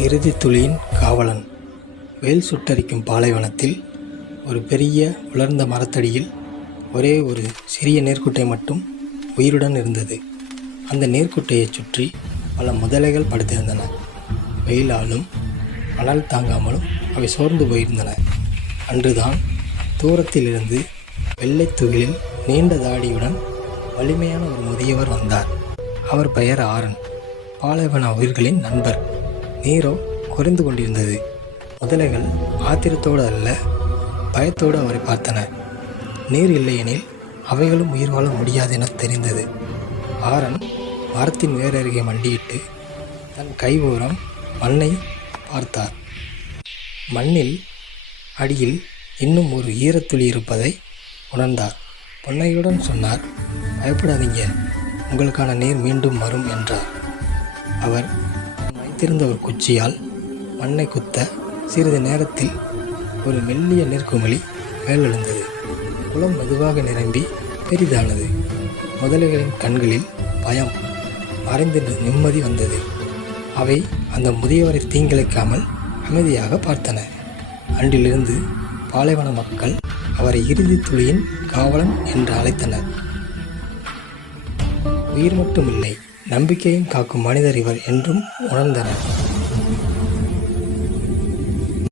இறுதி துளியின் காவலன். வெயில் சுட்டரிக்கும் பாலைவனத்தில் ஒரு பெரிய உலர்ந்த மரத்தடியில் ஒரே ஒரு சிறிய நேர்க்குட்டை மட்டும் உயிருடன் இருந்தது. அந்த நேர்க்குட்டையைச் சுற்றி பல முதலைகள் படுத்திருந்தன. வெயிலாலும் அனல் தாங்காமலும் அவை சோர்ந்து போயிருந்தன. அன்றுதான் தூரத்திலிருந்து வெள்ளைத் துகிலில் நீண்ட தாடியுடன் வலிமையான ஒரு முதியவர் வந்தார். அவர் பெயர் ஆரன். பாலைவன உயிர்களின் நண்பர். நீரோ குறைந்து கொண்டிருந்தது. முதலைகள் ஆத்திரத்தோடு அல்ல பயத்தோடு அவரை பார்த்தன. நீர் இல்லையெனில் அவைகளும் உயிர் வாழ முடியாது என தெரிந்தது. ஆரன் மரத்தின் வேரருகே மண்டியிட்டு தன் கை ஓரம் மண்ணை பார்த்தார். மண்ணில் அடியில் இன்னும் ஒரு ஈரத்துளி இருப்பதை உணர்ந்தார். பொன்னையுடன் சொன்னார் பயப்படாதீங்க உங்களுக்கான நீர் மீண்டும் வரும் என்றார். அவர் வைத்திருந்த ஒரு குச்சியால் மண்ணை குத்த சிறிது நேரத்தில் ஒரு மெல்லிய நீர்க்குமிழி மேலெழுந்தது. குளம் மெதுவாக நிரம்பி பெரிதானது. முதலைகளின் கண்களில் பயம் மறைந்து நிம்மதி வந்தது. அவை அந்த முதியவரை தீங்கிழைக்காமல் அமைதியாக பார்த்தன. அன்றிலிருந்து பாலைவன மக்கள் அவரை இறுதி துளியின் காவலன் என்று அழைத்தனர். உயிர் மட்டுமில்லை நம்பிக்கையும் காக்கும் மனிதர் இவர் என்றும் உணர்ந்தனர்.